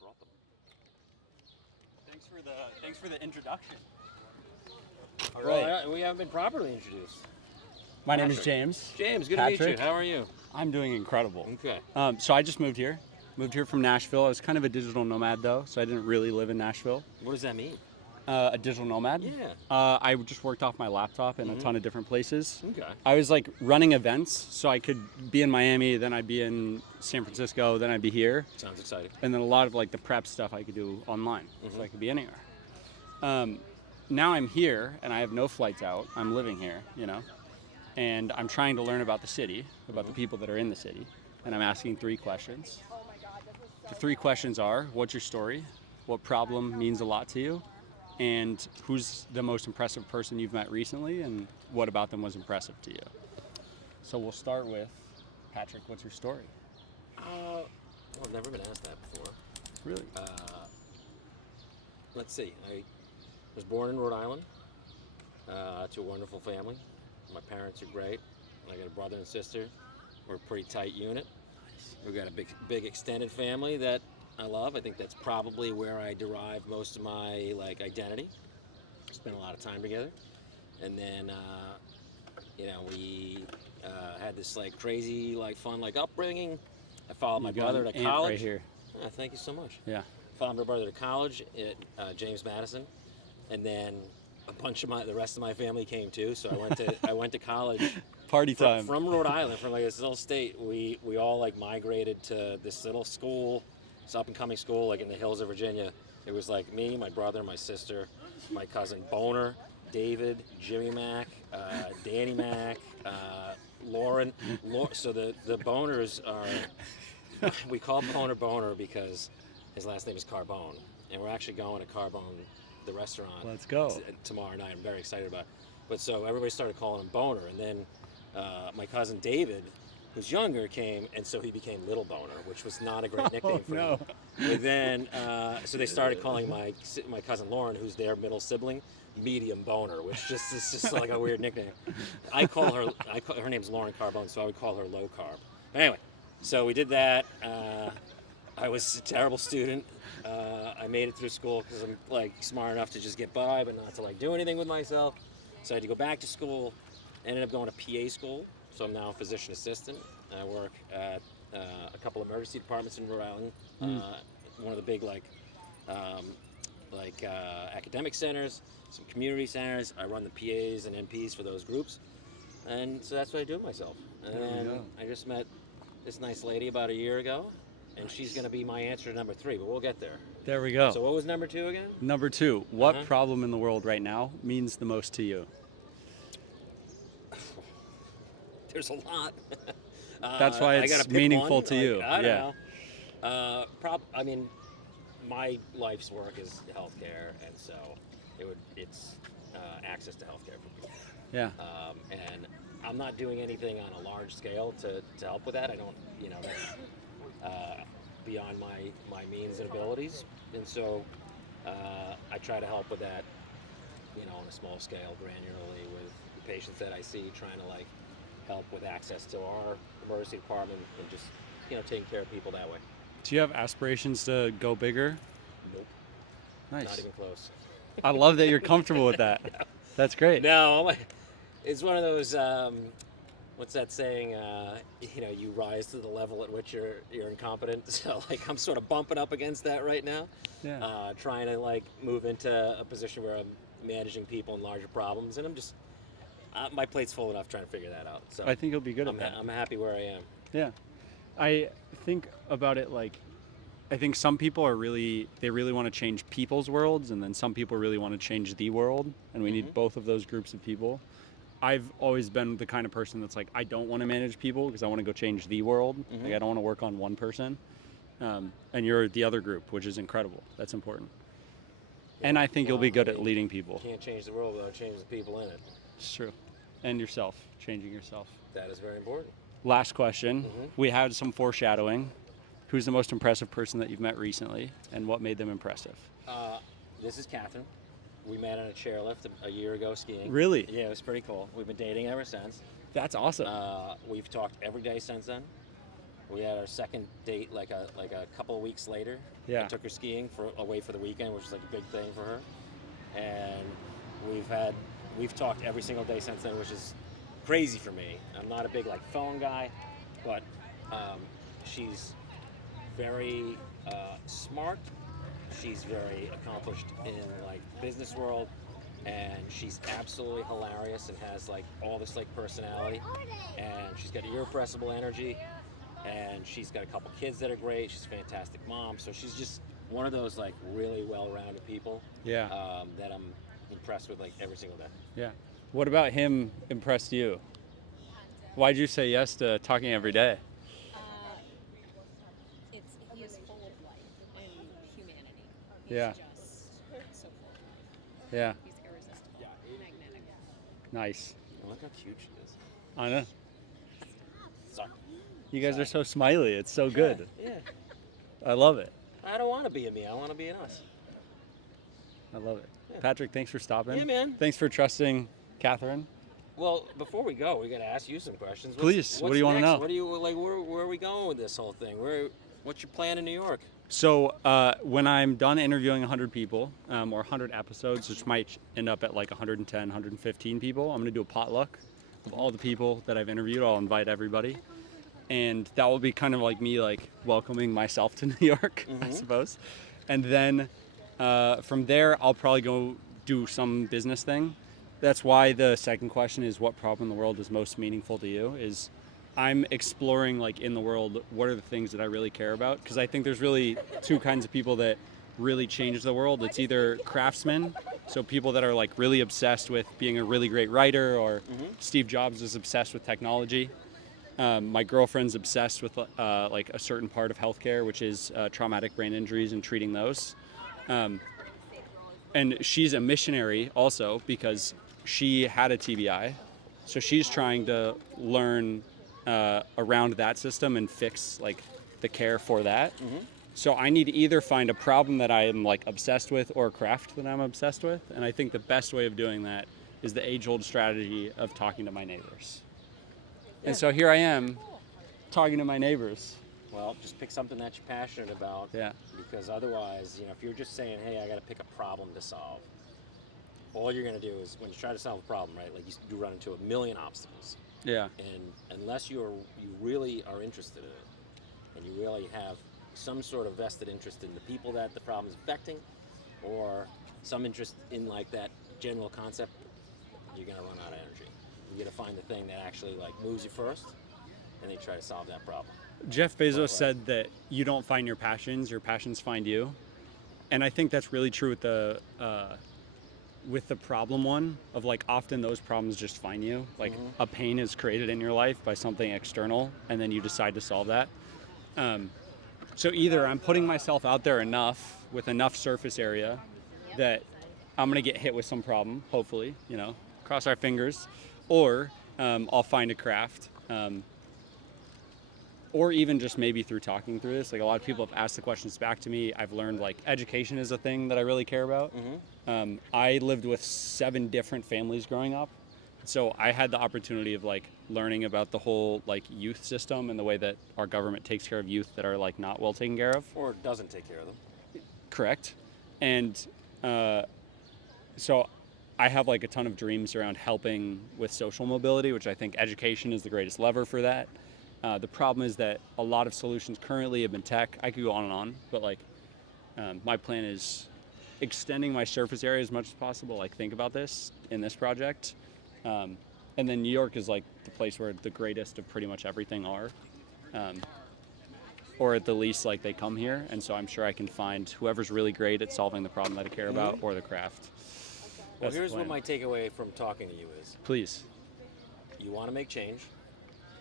brought them. Thanks for the introduction. All right. Well, we haven't been properly introduced. My name is James. James, good Patrick. to meet you. How are you? I'm doing incredible. Okay. So I just moved here. Moved here from Nashville. I was kind of a digital nomad though, so I didn't really live in Nashville. What does that mean? A digital nomad? Yeah. I just worked off my laptop in a ton of different places. Okay. I was like running events, so I could be in Miami, then I'd be in San Francisco, then I'd be here. Sounds exciting. And then a lot of like the prep stuff I could do online, so I could be anywhere. Now I'm here and I have no flights out. I'm living here, and I'm trying to learn about the city, about the people that are in the city, and I'm asking 3 questions. The 3 questions are: what's your story? What problem means a lot to you? And who's the most impressive person you've met recently, and what about them was impressive to you? So we'll start with Patrick. What's your story? Well, I've never been asked that before. Really? Let's see. I was born in Rhode Island to a wonderful family. My parents are great. I got a brother and sister. We're a pretty tight unit. We've got a big extended family that I love. I think that's probably where I derive most of my identity. Spent a lot of time together, and then we had this crazy fun upbringing. I followed my brother to college. Right here. Oh, thank you so much. Yeah. Followed my brother to college at James Madison, and then a bunch of the rest of my family came too. So I went to college. Party time. From Rhode Island, from this little state. We all migrated to this little school. It's up and coming school in the hills of Virginia. It was me, my brother, my sister, my cousin Boner, David, Jimmy Mack, Danny Mack, Lauren. So the Boners are, we call Boner because his last name is Carbone, and we're actually going to Carbone, the restaurant. Let's go. Tomorrow night. I'm very excited about it. But so everybody started calling him Boner, and then my cousin David, who's younger, came, and so he became Little Boner, which was not a great nickname for him. But then, so they started calling my cousin Lauren, who's their middle sibling, Medium Boner, which is just a weird nickname. Her name's Lauren Carbone, so I would call her Low Carb. Anyway, so we did that. I was a terrible student. I made it through school because I'm smart enough to just get by, but not to do anything with myself. So I had to go back to school. Ended up going to PA school. So I'm now a physician assistant. I work at a couple emergency departments in Rhode Island. One of the big academic centers, some community centers. I run the PAs and NPs for those groups, and so that's what I do with myself. And I just met this nice lady about a year ago, and she's going to be my answer to number 3. But we'll get there. There we go. So what was number 2 again? Number 2. What problem in the world right now means the most to you? There's a lot. That's why it's meaningful to you. I don't know. My life's work is healthcare, and so it's access to healthcare for people. Yeah. And I'm not doing anything on a large scale to help with that. I don't, that's beyond my means and abilities, and so I try to help with that, on a small scale, granularly, with the patients that I see, trying to help with access to our emergency department and just taking care of people that way. Do you have aspirations to go bigger? Nope. Nice. Not even close. I love that you're comfortable with that. That's great. No, it's one of those. What's that saying? You rise to the level at which you're incompetent. So I'm sort of bumping up against that right now. Yeah. Trying to move into a position where I'm managing people and larger problems, and I'm just. My plate's full enough trying to figure that out. So I think you'll be good at that. I'm happy where I am. Yeah. I think about it I think some people really want to change people's worlds, and then some people really want to change the world, and we need both of those groups of people. I've always been the kind of person that's I don't want to manage people because I want to go change the world. I don't want to work on one person. And you're the other group, which is incredible. That's important. Yeah, and I think you'll be good at leading people. You can't change the world without changing the people in it. It's true. And yourself, changing yourself. That is very important. Last question. We had some foreshadowing. Who's the most impressive person that you've met recently, and what made them impressive? This is Catherine. We met on a chairlift a year ago skiing. Really? Yeah, it was pretty cool. We've been dating ever since. That's awesome. We've talked every day since then. We had our second date like a couple of weeks later. Yeah. I took her skiing away for the weekend, which is like a big thing for her. And we've talked every single day since then, which is crazy for me. I'm not a big like phone guy, but she's very smart. She's very accomplished in like business world, and she's absolutely hilarious and has like all this like personality, and she's got irrepressible energy, and she's got a couple kids that are great. She's a fantastic mom, so she's just one of those like really well-rounded people. Yeah. That I'm impressed with like every single day. Yeah. What about him impressed you? Why'd you say yes to talking every day? He is full of life and humanity. He's Yeah. just so full of life. Yeah. He's irresistible, magnetic. Nice. Look how cute she is. I know. Sorry. You guys are so smiley. It's so good. Yeah. I love it. I don't want to be a me. I want to be an us. I love it. Yeah. Patrick, thanks for stopping. Yeah, man. Thanks for trusting Catherine. Well, before we go, we got to ask you some questions. Please, what do what's you wanna next? know? What do you like? Where are we going with this whole thing? What's your plan in New York? So when I'm done interviewing 100 people or 100 episodes, which might end up at like 110, 115 people, I'm going to do a potluck of all the people that I've interviewed. I'll invite everybody. And that will be kind of like me like welcoming myself to New York, I suppose. And then from there, I'll probably go do some business thing. That's why the second question is what problem in the world is most meaningful to you is I'm exploring like in the world, what are the things that I really care about? Because I think there's really two kinds of people that really change the world. It's either craftsmen, so people that are like really obsessed with being a really great writer, or Steve Jobs is obsessed with technology. My girlfriend's obsessed with like a certain part of healthcare, which is traumatic brain injuries and treating those. And she's a missionary also because she had a TBI. So she's trying to learn around that system and fix like the care for that. So I need to either find a problem that I am like obsessed with or a craft that I'm obsessed with. And I think the best way of doing that is the age-old strategy of talking to my neighbors. And so here I am talking to my neighbors. Well, just pick something that you're passionate about. Yeah. Because otherwise, you know, if you're just saying, "Hey, I got to pick a problem to solve," all you're going to do is when you try to solve a problem, right? Like you run into a million obstacles. Yeah. And unless you really are interested in it, and you really have some sort of vested interest in the people that the problem is affecting, or some interest in like that general concept, you're gonna run out of energy. You're gonna find the thing that actually like moves you first, and then try to solve that problem. Jeff Bezos said that you don't find your passions find you. And I think that's really true with the problem one of like often those problems just find you. Like a pain is created in your life by something external, and then you decide to solve that. So either I'm putting myself out there enough with enough surface area that I'm gonna get hit with some problem, hopefully, you know, cross our fingers, or I'll find a craft, or even just maybe through talking through this. Like a lot of people have asked the questions back to me. I've learned like education is a thing that I really care about. I lived with 7 different families growing up. So I had the opportunity of like learning about the whole like youth system and the way that our government takes care of youth that are like not well taken care of. Or doesn't take care of them. Correct. And so I have like a ton of dreams around helping with social mobility, which I think education is the greatest lever for that. The problem is that a lot of solutions currently have been tech. I could go on and on, but like my plan is extending my surface area as much as possible. Like think about this in this project. And then New York is like the place where the greatest of pretty much everything are. Or at the least like they come here. And so I'm sure I can find whoever's really great at solving the problem that I care about or the craft. Well, That's the here's what plan. my takeaway from talking to you is. Please. You want to make change.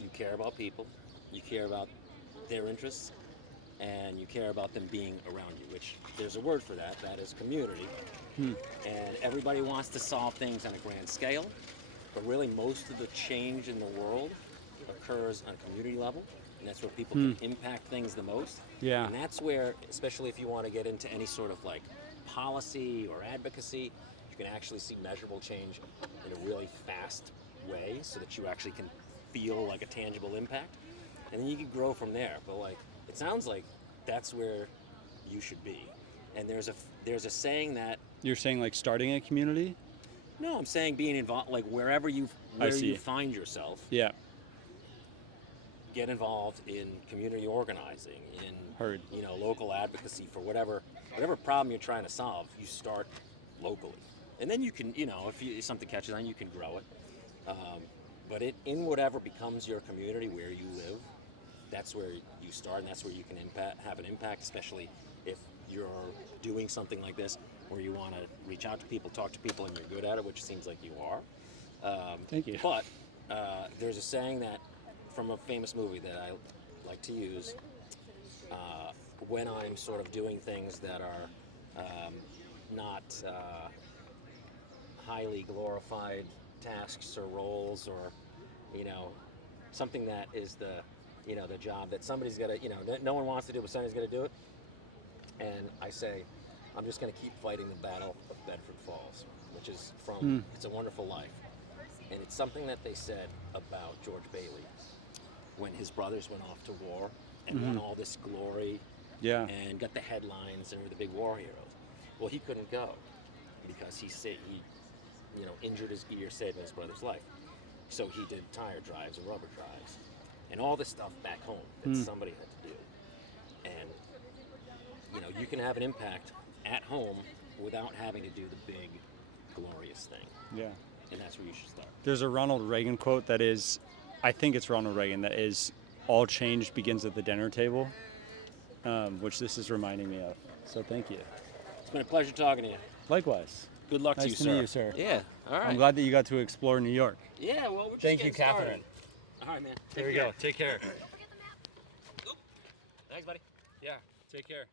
You care about people. You care about their interests. And you care about them being around you, which there's a word for that. That is community. And everybody wants to solve things on a grand scale. But really, most of the change in the world occurs on a community level. And that's where people can impact things the most. Yeah. And that's where, especially if you want to get into any sort of like policy or advocacy, you can actually see measurable change in a really fast way so that you actually can feel like a tangible impact. and then you can grow from there. But like, it sounds like that's where you should be. And there's a saying that You're saying like starting a community? no, I'm saying being involved, like where you find yourself. Yeah. Get involved in community organizing, in Heard. local advocacy for whatever problem you're trying to solve. You start locally, and then you can, if something catches on, you can grow it. But in whatever becomes your community where you live, that's where you start, and that's where you can have an impact, especially if you're doing something like this, where you want to reach out to people, talk to people, and you're good at it, which seems like you are. Thank you. But there's a saying that from a famous movie that I like to use when I'm sort of doing things that are not highly glorified tasks or roles, or something that is the job that somebody's got to, that no one wants to do, but somebody's got to do it. And I say, I'm just going to keep fighting the battle of Bedford Falls, which is from It's a Wonderful Life. And it's something that they said about George Bailey when his brothers went off to war and won all this glory and got the headlines and were the big war heroes. Well, he couldn't go because he injured his ear saving his brother's life. So he did tire drives and rubber drives and all this stuff back home that somebody had to do. And you can have an impact at home without having to do the big, glorious thing. Yeah. And that's where you should start. There's a Ronald Reagan quote that is, I think it's Ronald Reagan, that is, all change begins at the dinner table, which this is reminding me of. So thank you. It's been a pleasure talking to you. Likewise. Good luck to you, Nice sir. to meet you, sir. Yeah, all right. I'm glad that you got to explore New York. Yeah, well, we're just Thank you, getting started. Catherine. All right, man. Here we go. Take care. Thanks, buddy. Yeah, take care.